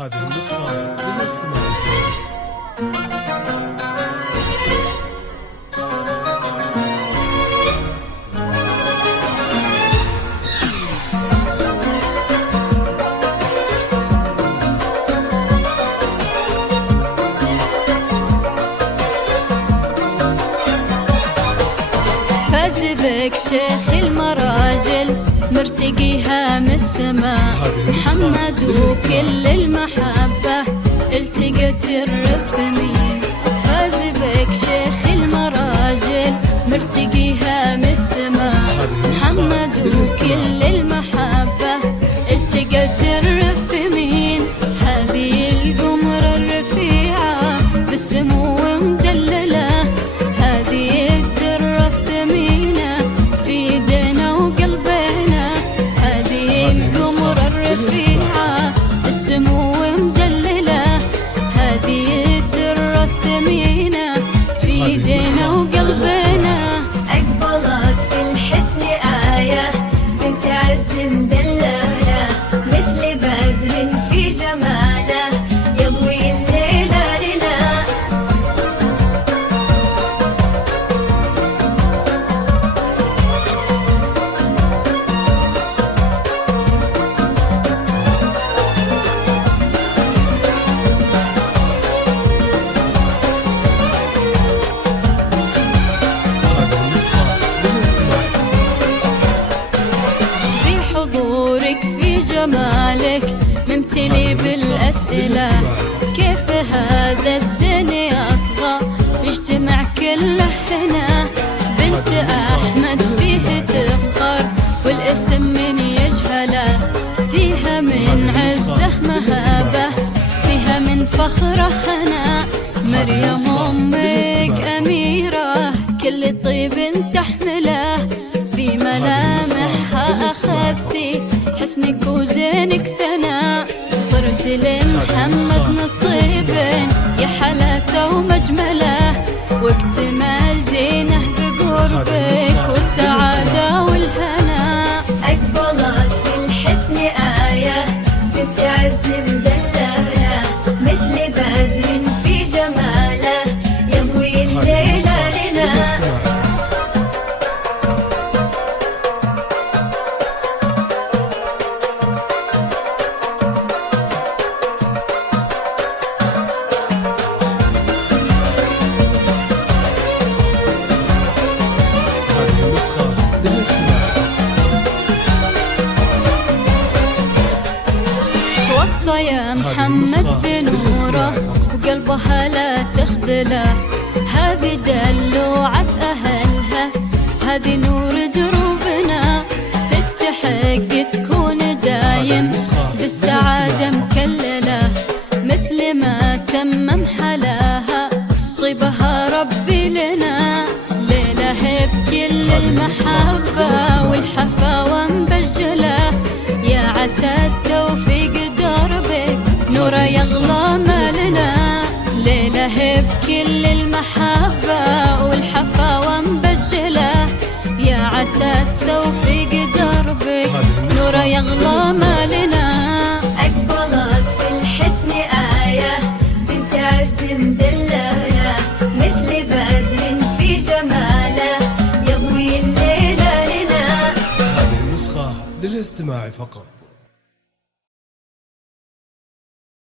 هذه النسخة للاستماع. فاز بك شيخ المراجل مرتقيها من السماء، محمد وكل المحبة التقت الثمين. فاز بك شيخ المراجل مرتقيها من السماء، محمد وكل المحبة التقت الثمين. هذه القمر الرفيعة بالسمو مدللة، هذه الدرة الثمينة في ايدينا وقلبنا. هذه القمر الرفيعة بالسمو مدللة، هذه الدرة الثمينة في ايدينا وقلبنا. أقبلت في الحسن آية بنت عز مدللة، مثل بدر في جماله يضوي الليلة لنا. حضورك في جمالك ممتلي بالأسئلة، كيف هذا الزين يطغى يجتمع كله هنا. بنت أحمد فيه تفخر والاسم من يجهله، فيها من عزه مهابة، فيها من فخره هنا. مريم أمك أميرة كل طيب تحمله، في ملامحها أخذتي حسنك وزينك ثنا. صرت لمحمد نصيب يا حلاته ومجمله، واكتمال دينه بقربك والسعادة والهنا. أقبلت في الحسن آية بنت عز مدللة، مثل بدر في جماله يضوي الليلة لنا. توصى يا محمد بنوره وقلبها لا تخذله، هذه دلوعة أهلها، هذه نور دروبنا. تستحق تكون دايم بالسعادة مكللة، مثل ما تمم حلاها طيبها ربي لنا. ليلة بكل المحبة والحفاوة مبجلة، يا عسى التوفيق دربك نوره يغلى مالنا. ليلة بكل المحبة والحفاوة مبجلة، يا عسى التوفيق دربك نوره يغلى مالنا. أقبلت في الحسن آية بنت عز مدللة، مثل بدر في جماله يضوي الليلة لنا. هذه النسخة للاستماع فقط.